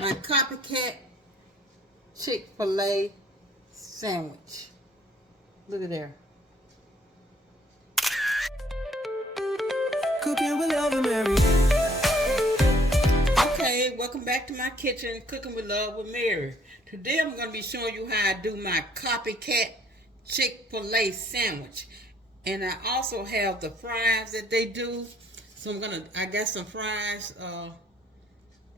My copycat Chick-Fil-A sandwich. Look at there. Cooking with love and Mary. Okay, welcome back to my kitchen, Cooking with Love with Mary. Today I'm going to be showing you how I do my copycat Chick-Fil-A sandwich. And I also have the fries that they do. So I got some fries,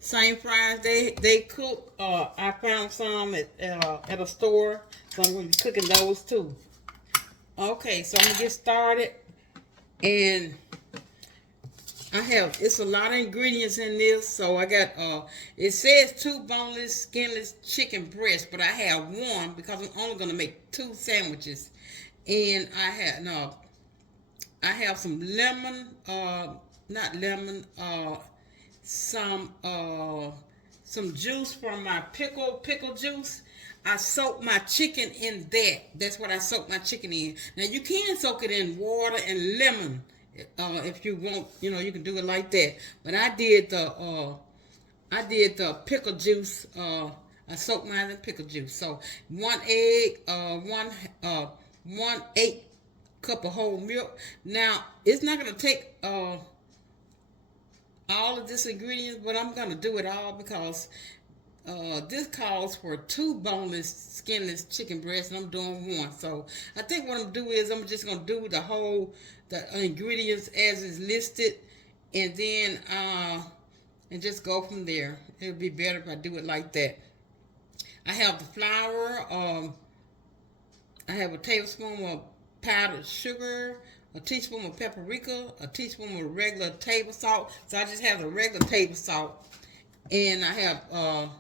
same fries they cook. I found some at a store, so I'm going to be cooking those too. Okay, so I'm going to get started. And it's a lot of ingredients in this. So I got, it says 2 boneless, skinless chicken breasts, but I have 1 because I'm only going to make 2 sandwiches. And I have some lemon, not lemon, some juice from my pickle juice. I soak my chicken in that. That's what I soak my chicken in. Now you can soak it in water and lemon, if you want. You can do it like that. But I did the pickle juice. I soaked mine in pickle juice. So 1 egg, 1/8 cup of whole milk. Now it's not gonna take all of this ingredients, but I'm gonna do it all because this calls for 2 boneless, skinless chicken breasts, and I'm doing 1. So I think what I'm gonna do is I'm just gonna do the ingredients as is listed, and then and just go from there. It'll be better if I do it like that. I have the flour. I have a tablespoon of powdered sugar, a teaspoon of paprika, a teaspoon of regular table salt. So I just have the regular table salt, and I have a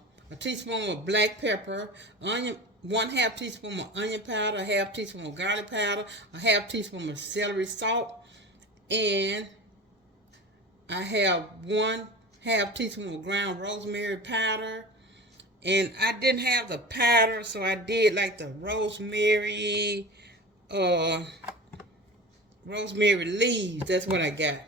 teaspoon of black pepper, onion, 1/2 teaspoon of onion powder, a 1/2 teaspoon of garlic powder, a 1/2 teaspoon of celery salt, and I have 1/2 teaspoon of ground rosemary powder. And I didn't have the powder, so I did like the rosemary leaves. That's what I got.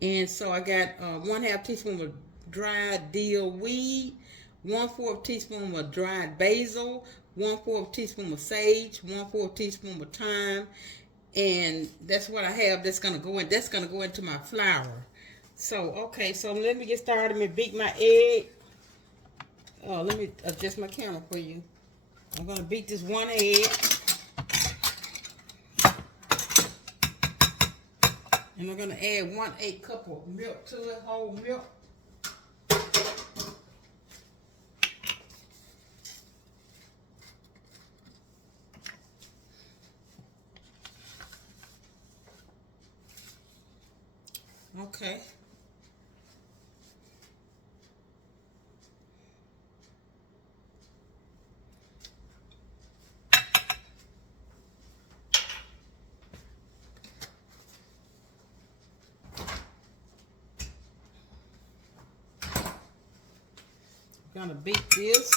And so I got 1/2 teaspoon of dried dill weed, 1/4 teaspoon of dried basil, 1/4 teaspoon of sage, 1/4 teaspoon of thyme, and that's what I have. That's gonna go in. That's gonna go into my flour. So okay, so let me get started. Let me beat my egg. Let me adjust my camera for you. I'm gonna beat this 1 egg. And I'm going to add 1/8 cup of milk to it, whole milk. Okay. I'm going to beat this.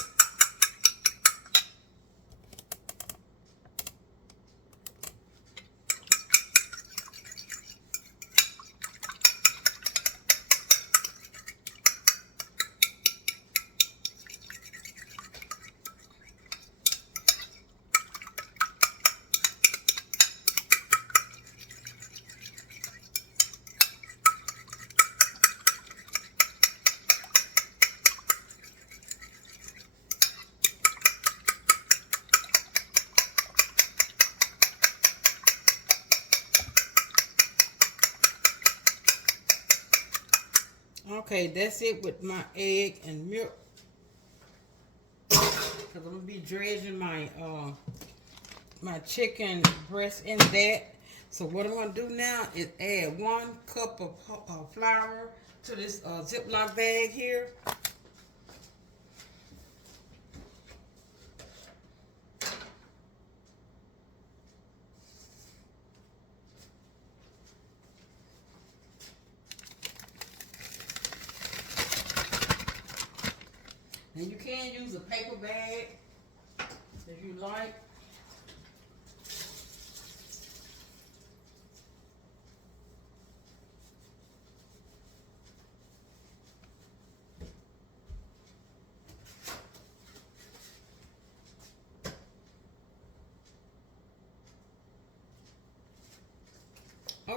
Okay, that's it with my egg and milk. Because I'm going to be dredging my chicken breast in that. So what I'm going to do now is add 1 cup of flour to this Ziploc bag here. And you can use a paper bag if you like.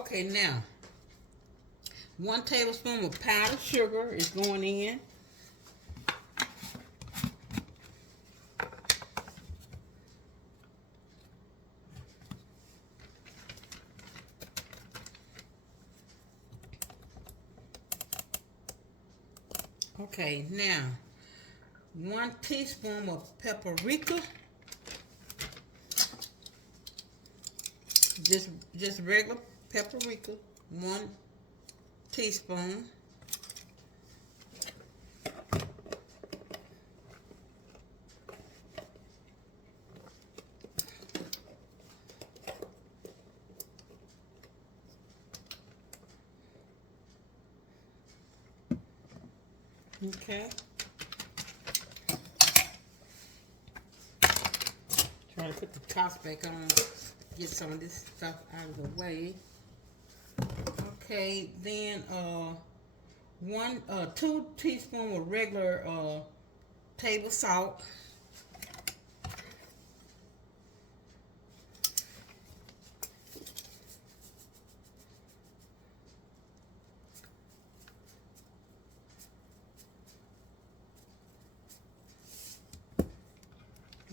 Okay, now 1 tablespoon of powdered sugar is going in. Okay, now 1 teaspoon of paprika, just regular paprika, 1 teaspoon. Okay. Try to put the tops back on, get some of this stuff out of the way. Okay, then 2 teaspoons of regular table salt.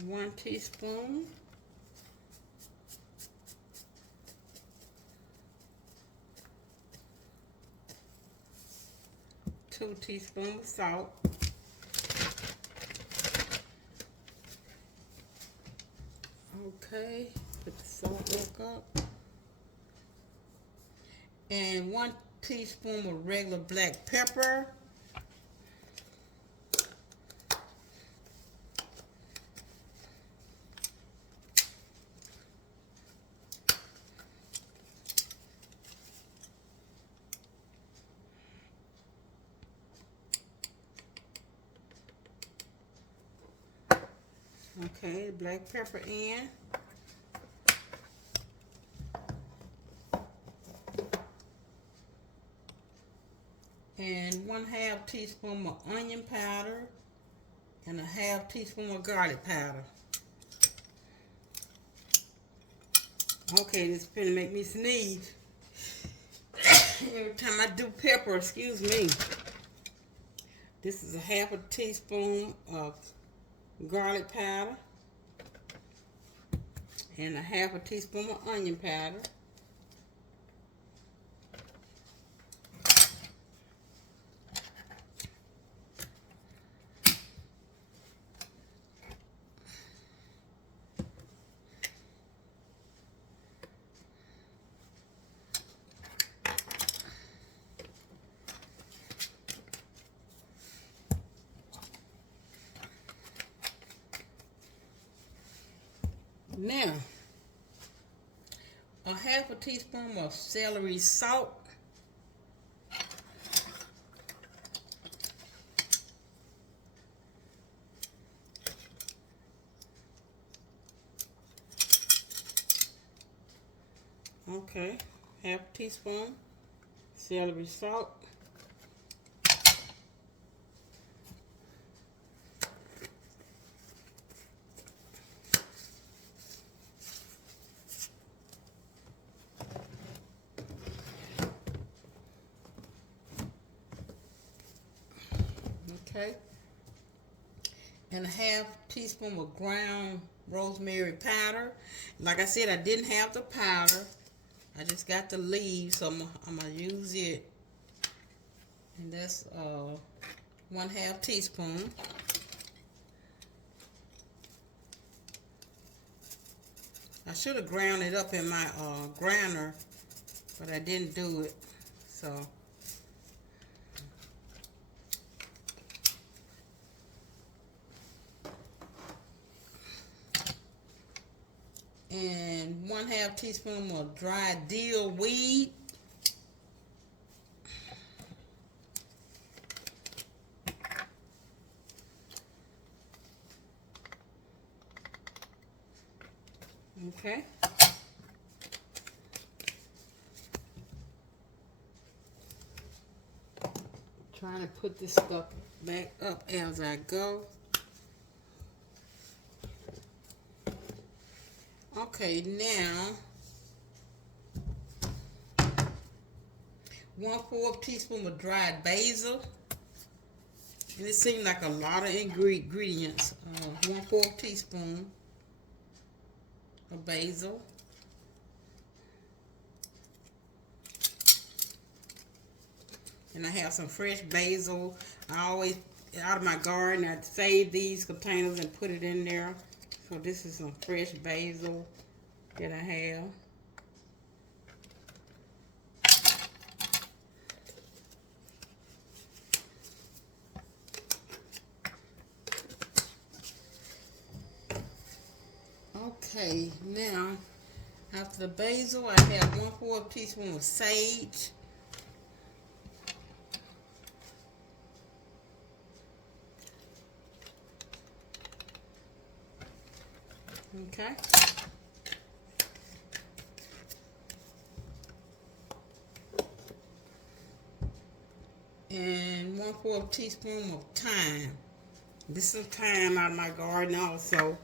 One teaspoon. 2 teaspoons of salt. Okay, put the salt back up. And 1 teaspoon of regular black pepper. Okay, black pepper in. And 1/2 teaspoon of onion powder and 1/2 teaspoon of garlic powder. Okay, this is gonna make me sneeze. Every time I do pepper, excuse me. This is 1/2 teaspoon of garlic powder and 1/2 teaspoon of onion powder. Now, 1/2 teaspoon of celery salt. Okay, 1/2 teaspoon celery salt. Okay, and 1/2 teaspoon of ground rosemary powder. Like I said, I didn't have the powder. I just got the leaves, so I'm gonna use it. And that's 1/2 teaspoon. I should have ground it up in my grinder, but I didn't do it. So. And 1/2 teaspoon of dried dill weed. Okay. Trying to put this stuff back up as I go. Okay, now 1/4 teaspoon of dried basil. And it seemed like a lot of ingredients. 1/4 teaspoon of basil. And I have some fresh basil. I always, out of my garden, I save these containers and put it in there. So this is some fresh basil that I have. Okay, now after the basil, I have 1/4 teaspoon of sage. Okay. And 1/4 teaspoon of thyme. This is thyme out of my garden also.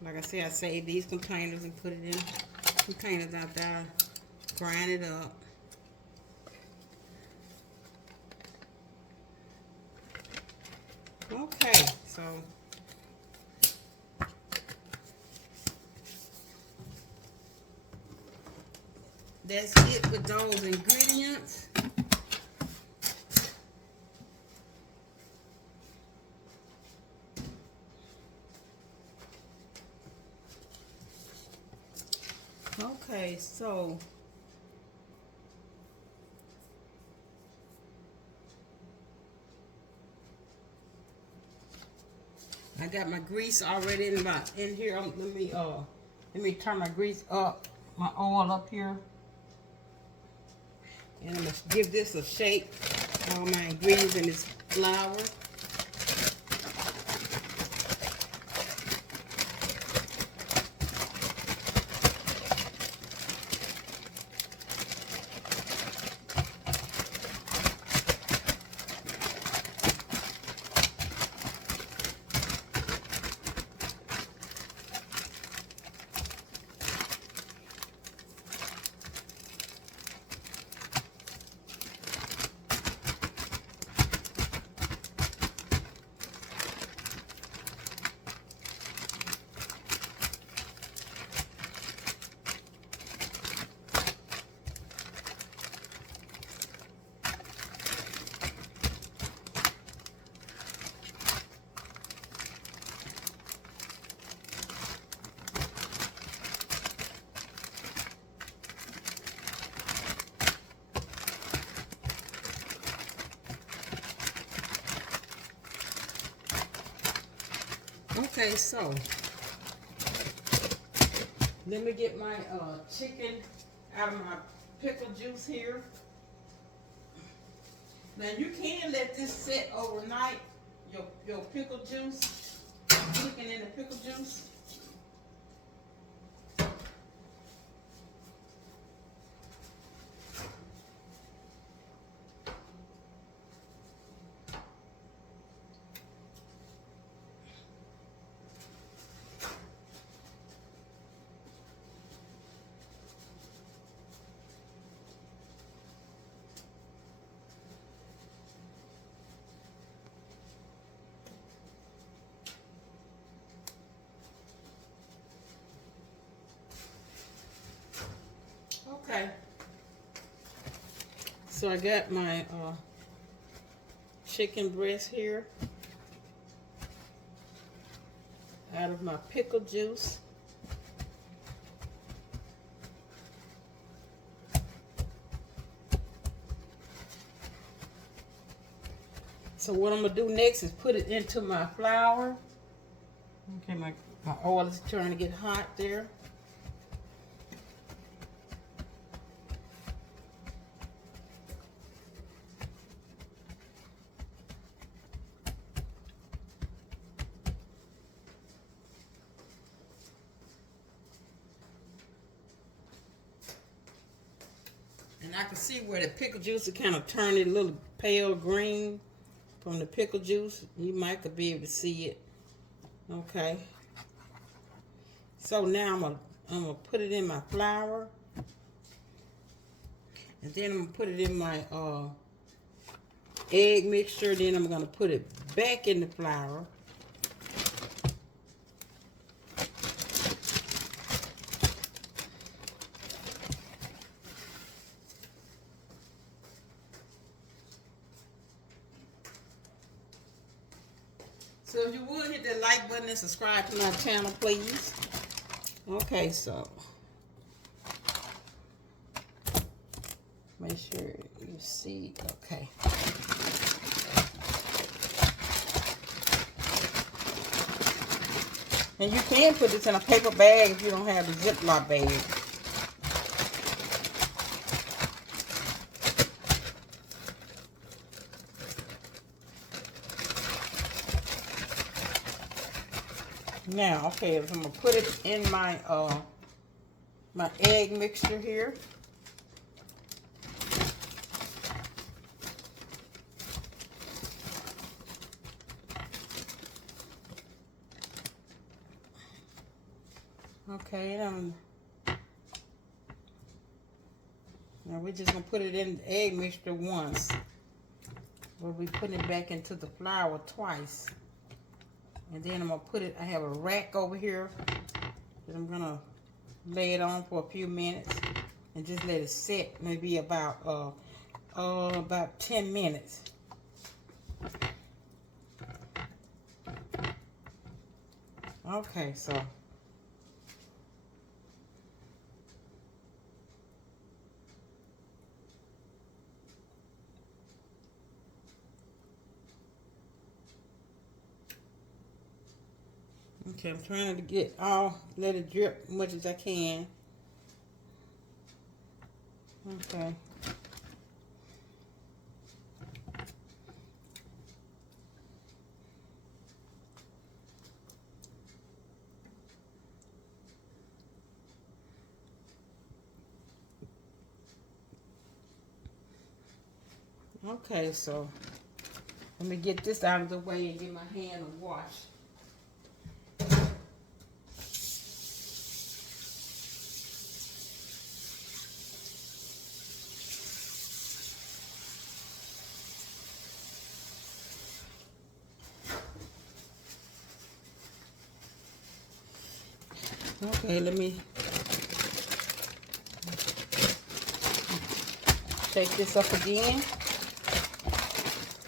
Like I said, I save these containers and put it in containers out there. Grind it up. Okay, so that's it with those ingredients. Okay, so I got my grease already in here. Let me turn my grease up, my oil up here, and I'm gonna give this a shake. All my ingredients in this flour. Okay, so let me get my chicken out of my pickle juice here. Now you can let this sit overnight, your pickle juice, chicken in the pickle juice. Okay. So I got my chicken breast here out of my pickle juice. So what I'm gonna do next is put it into my flour. Okay, my oil is trying to get hot there. And I can see where the pickle juice is kind of turning a little pale green from the pickle juice. You might could be able to see it. Okay. So now I'm gonna put it in my flour. And then I'm gonna put it in my egg mixture. Then I'm gonna put it back in the flour. So if you would hit that like button and subscribe to my channel, please. Okay, so make sure you see. Okay. And you can put this in a paper bag if you don't have the Ziploc bag. Now, okay, I'm gonna put it in my my egg mixture here. Okay, now we're just gonna put it in the egg mixture once. We'll be putting it back into the flour twice. And then I'm gonna put it, I have a rack over here that I'm gonna lay it on for a few minutes and just let it sit, maybe about 10 minutes. Okay, so okay, I'm trying to get let it drip as much as I can. Okay. Okay, so let me get this out of the way and get my hand a wash. Okay, let me shake this up again.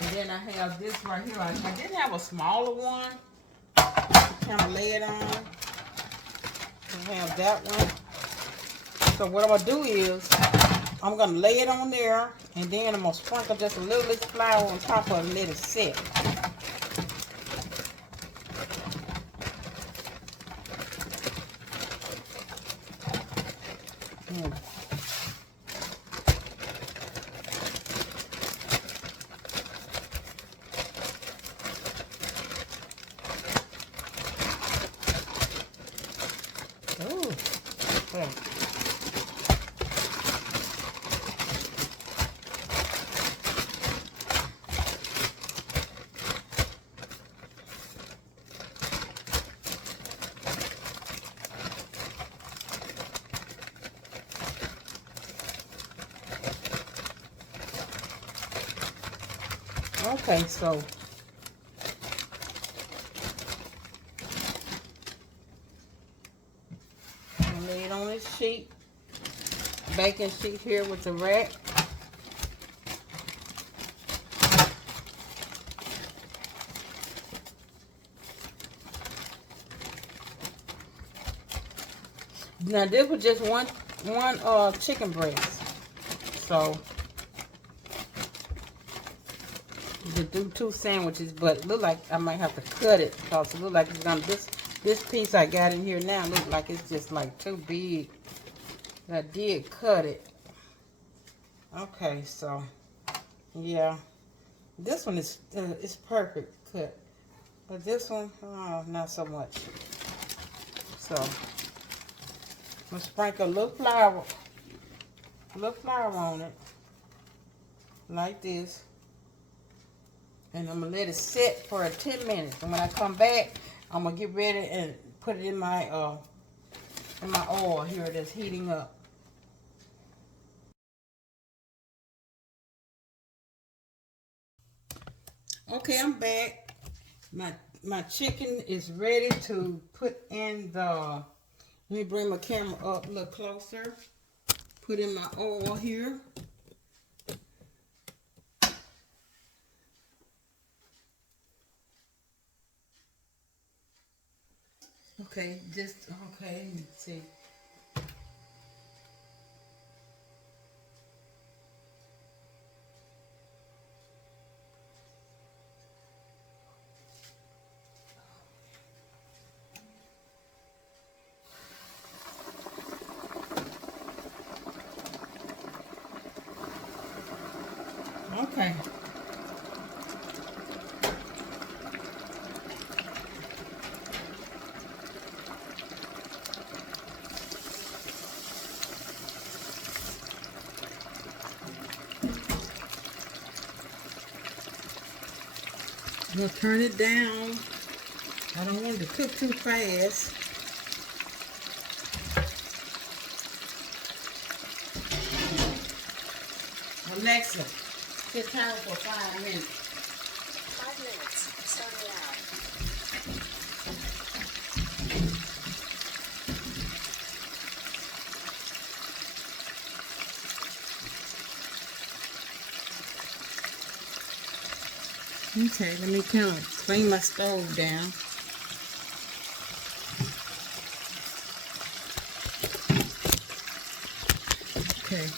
And then I have this right here. I did have a smaller one to kind of lay it on. I have that one. So what I'm going to do is I'm going to lay it on there, and then I'm going to sprinkle just a little bit of flour on top of it and let it sit. Ooh, okay. Okay, so I'm lay it on this sheet, baking sheet here with the rack. Now this was just one chicken breast, so you could do 2 sandwiches, but it look like I might have to cut it because it look like it's gonna this piece I got in here now look like it's just like too big. I did cut it. Okay, so yeah, this one is it's perfect cut, but this one, oh, not so much. So I'm gonna sprinkle a little flour on it, like this, and I'm gonna let it sit for 10 minutes. And when I come back, I'm gonna get ready and put it in my oil here that's heating up. Okay, I'm back. My chicken is ready to put in the. Let me bring my camera up a little closer. Put in my oil here. Okay, just okay. Let me see. Okay. I'm gonna turn it down. I don't want it to cook too fast. Alexa, set timer for 5 minutes. 5 minutes, starting now. Okay, let me kind of clean my stove down. Okay.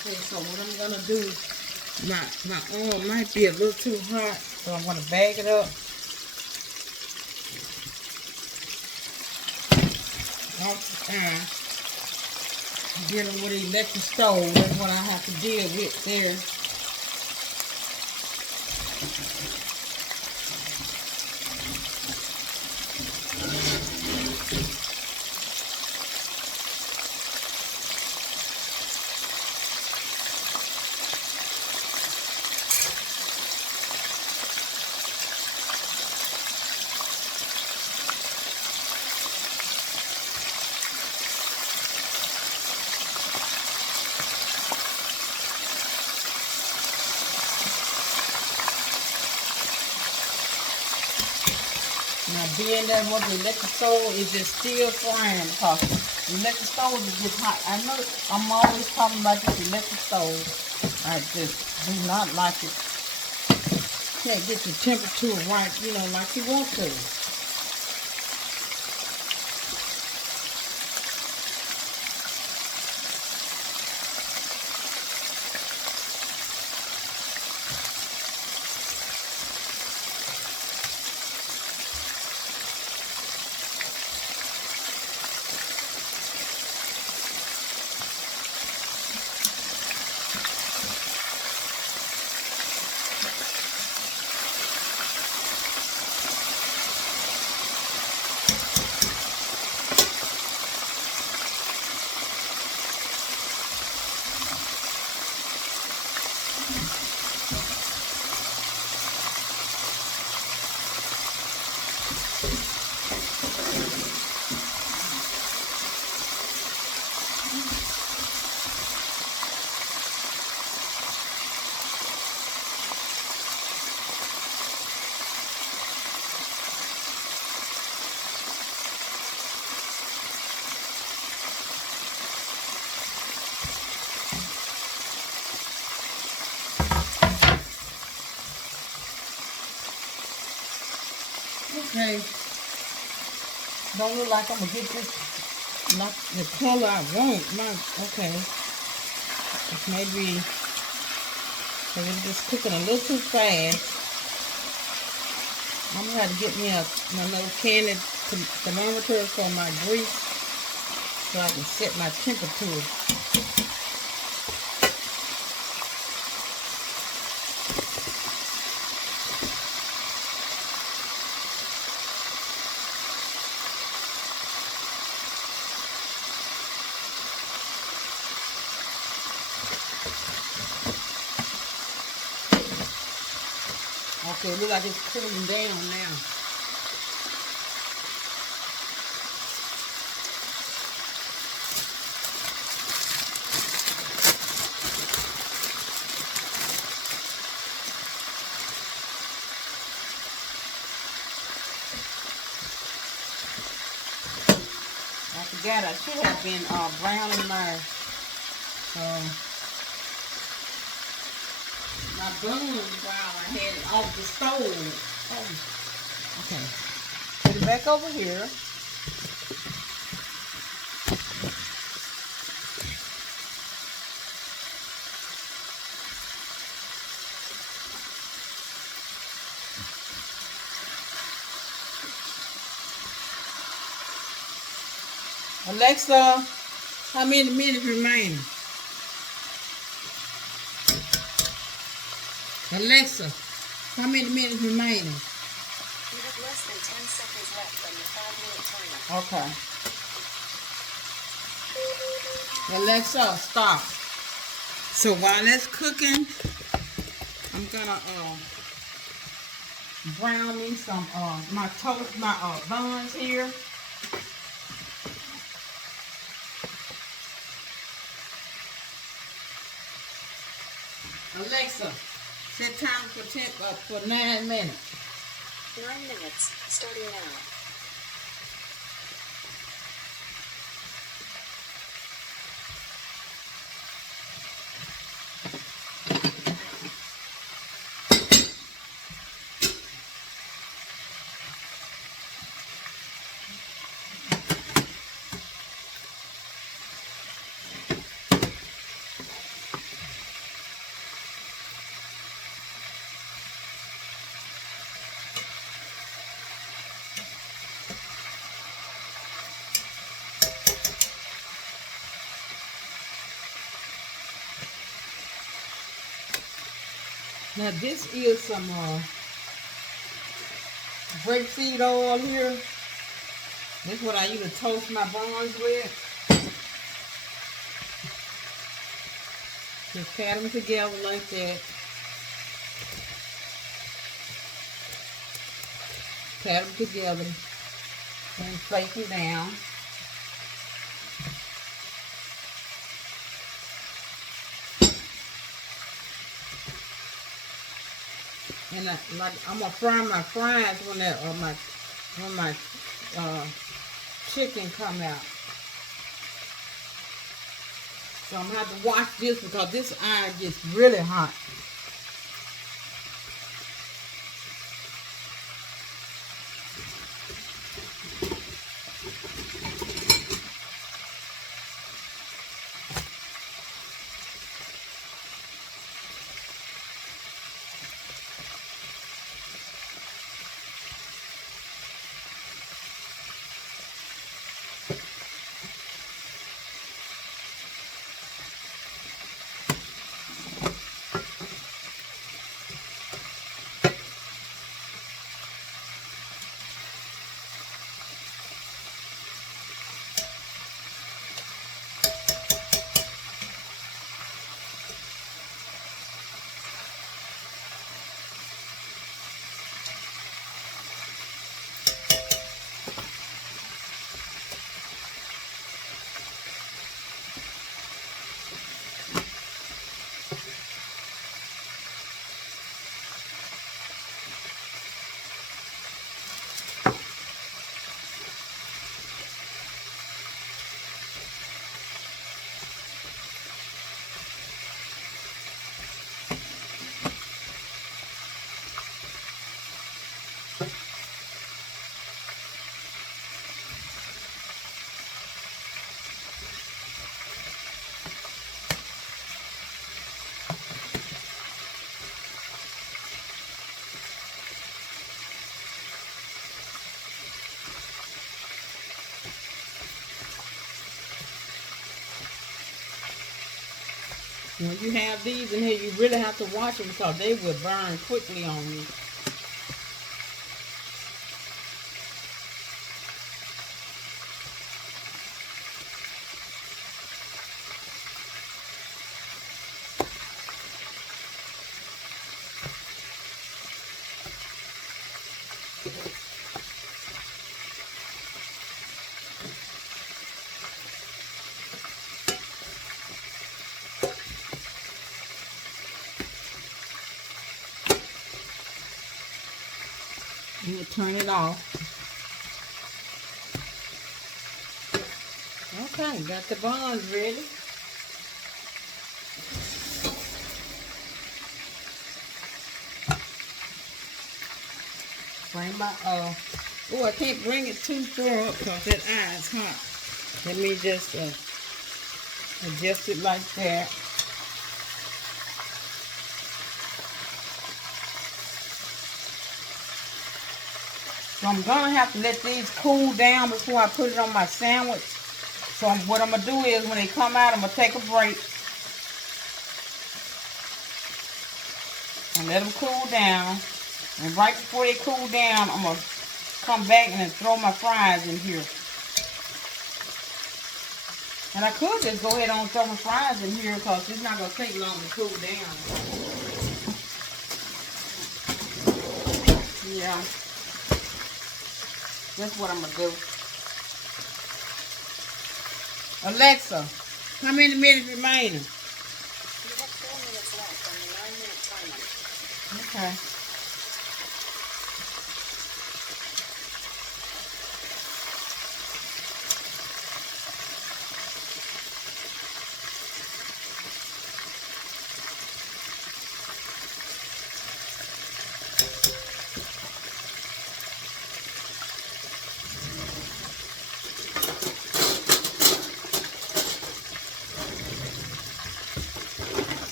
Okay, so what I'm gonna do, my oil might be a little too hot, so I'm gonna bag it up. All the time, dealing with an electric stove, that's what I have to deal with there. Now being that what the electric stove is just still frying because the electric stove is just hot. I know I'm always talking about this electric stove. I just do not like it. Can't get the temperature right, like you want to. Okay. Don't look like I'm gonna get this not the color I want. Okay. It's maybe because it's just cooking a little too fast. I'm gonna have to get me another can of thermometer for my grease so I can set my temperature. Okay, it looks like it's cooling down now. I forgot I should have been browning my buns while I had it off the stove. Oh, okay. Put it back over here. Alexa, how many minutes remain? Alexa, how many minutes remaining? You have less than 10 seconds left on your 5-minute timer. Okay. Alexa, stop. So while that's cooking, I'm gonna brown me some my buns here. Alexa, set timer for 9 minutes. 9 minutes, starting now. Now this is some grapeseed oil here. This is what I use to toast my buns with. Just pat them together like that. Pat them together and flake them down. And I'm gonna fry my fries when my chicken come out. So I'm gonna have to watch this because this iron gets really hot. When you have these in here, you really have to watch them because they will burn quickly on you. I'm gonna turn it off. Okay, got the buns ready. Bring my oh, I can't bring it too far up because that iron's hot. Let me just adjust it like that. So I'm gonna have to let these cool down before I put it on my sandwich. So what I'm gonna do is when they come out, I'm gonna take a break and let them cool down. And right before they cool down, I'm gonna come back and then throw my fries in here. And I could just go ahead and throw my fries in here because it's not gonna take long to cool down. Yeah. That's what I'm gonna do. Alexa, how many minutes remaining? You have 4 minutes left on the 9-minute timer. Okay.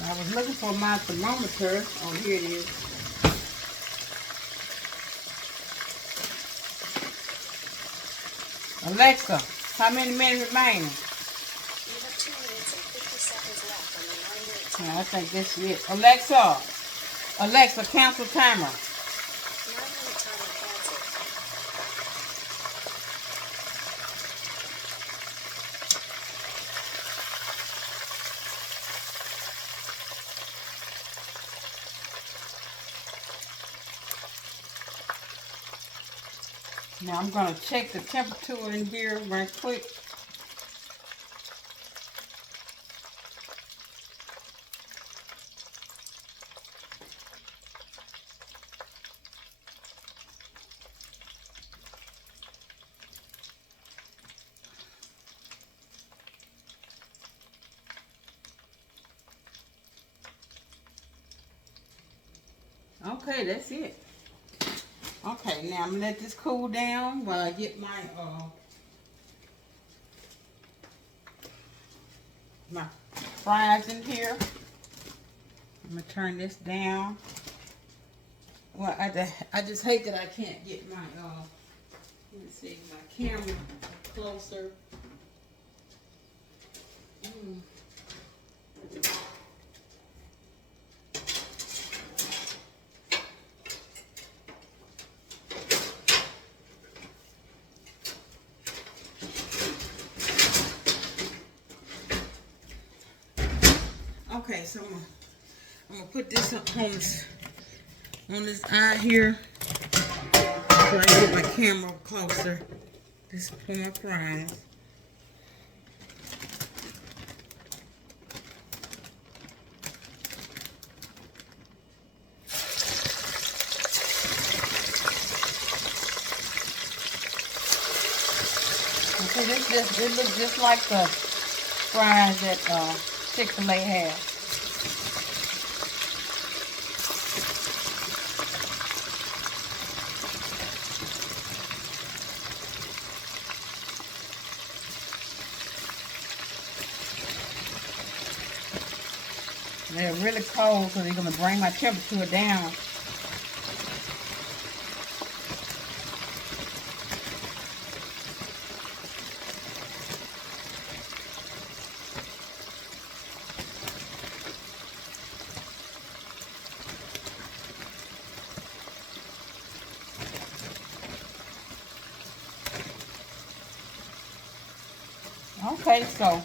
I was looking for my thermometer. Oh, here it is. Alexa, how many minutes remaining? You have 2 minutes and 50 seconds left on the 9-minute timer. No, I think that's it. Alexa, cancel timer. 9-minute timer canceled. Now I'm going to check the temperature in here right quick. Okay, that's it. Okay, now I'm gonna let this cool down while I get my fries in here. I'm gonna turn this down. Well, I just hate that I can't get my let me see, my camera closer. Okay, so I'm gonna put this up on this eye here so I can get my camera closer. This is for my fries. Okay, it looks just like the fries that Chik-Fil-A has. They're really cold, so they're going to bring my temperature down. Okay, so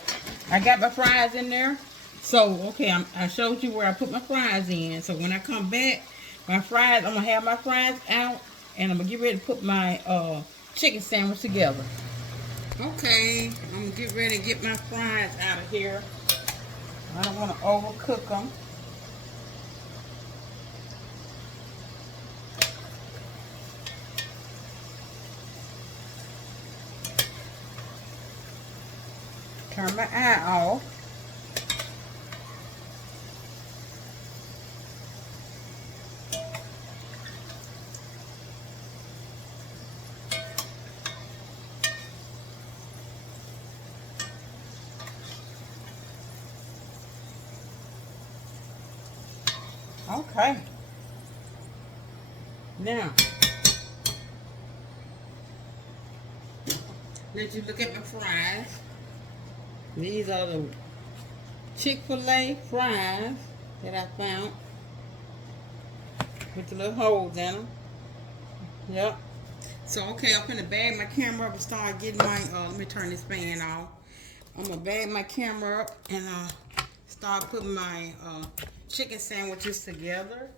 I got my fries in there. So, okay, I showed you where I put my fries in. So when I come back, my fries, I'm going to have my fries out, and I'm going to get ready to put my chicken sandwich together. Okay, I'm going to get ready to get my fries out of here. I don't want to overcook them. Turn my eye off. Okay. Now, let you look at my fries. These are the Chick-Fil-A fries that I found with the little holes in them. Yep. So, okay, I'm gonna bag my camera up and start getting my, let me turn this fan off. I'm gonna bag my camera up and start putting my chicken sandwiches together.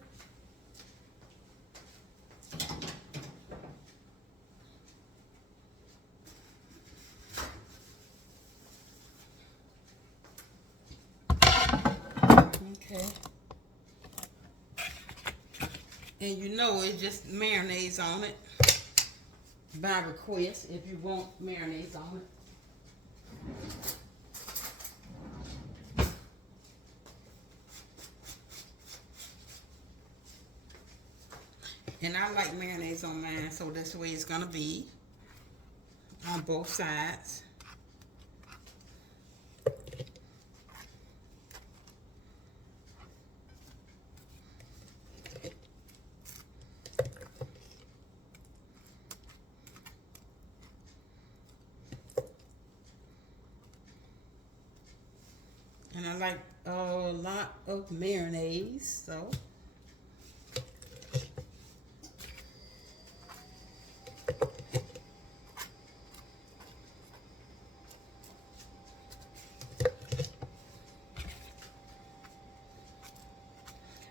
Okay. And you know it's just mayonnaise on it. By request, if you want mayonnaise on it. And I like mayonnaise on mine, so that's the way it's gonna be on both sides. And I like a lot of mayonnaise, so.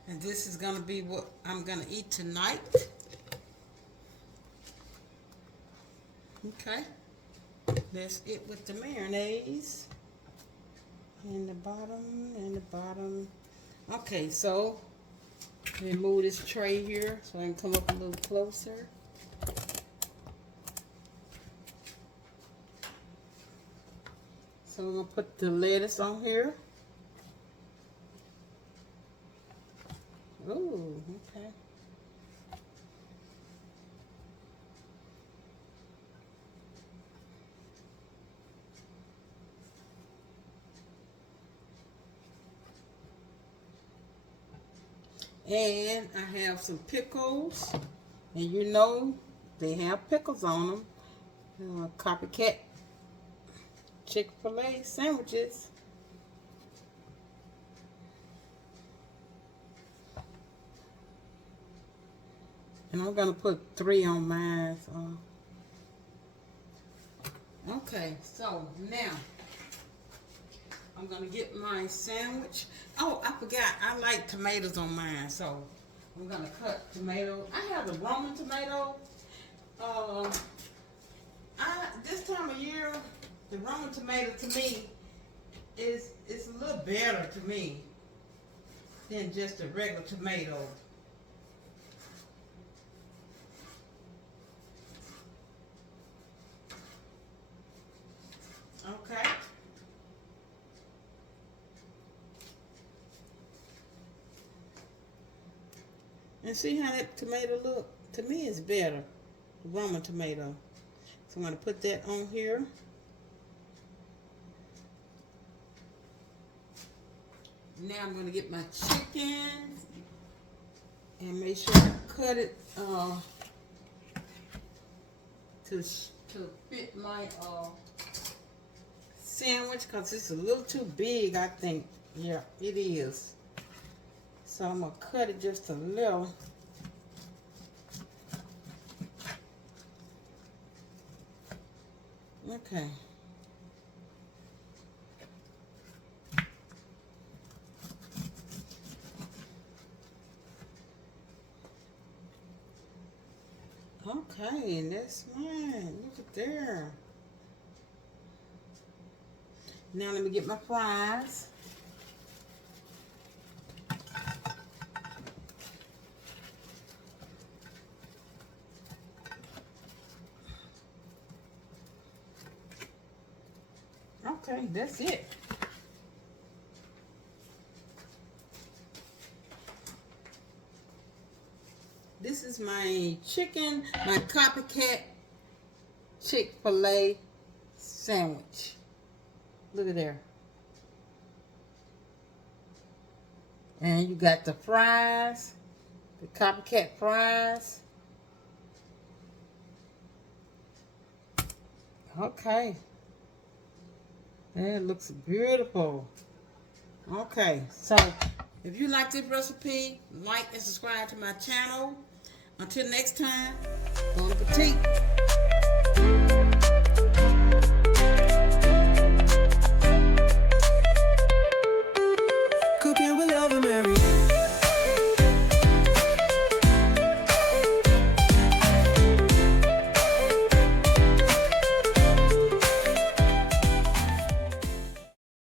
And this is gonna be what I'm gonna eat tonight. Okay. That's it with the mayonnaise. And the bottom, and the bottom. Okay, so let me move this tray here so I can come up a little closer. So I'm gonna put the lettuce on here. Ooh, okay. And I have some pickles. And you know, they have pickles on them. Copycat Chick-fil-A sandwiches. And I'm going to put 3 on mine. Okay, so now I'm going to get my sandwich. Oh, I forgot. I like tomatoes on mine. So I'm going to cut tomatoes. I have the Roman tomato. This time of year, the Roman tomato to me is a little better to me than just a regular tomato. Okay. And see how that tomato look? To me, it's better. The Roman tomato. So I'm going to put that on here. Now I'm going to get my chicken and make sure I cut it to fit my sandwich, because it's a little too big, I think. Yeah, it is. So I'm going to cut it just a little. Okay. Okay, and that's mine. Look at there. Now let me get my fries. Okay, that's it. This is my chicken, my copycat Chik-Fil-A sandwich. Look at there. And you got the fries, the copycat fries. Okay. That looks beautiful. Okay, so if you like this recipe, like and subscribe to my channel. Until next time, bon appetit.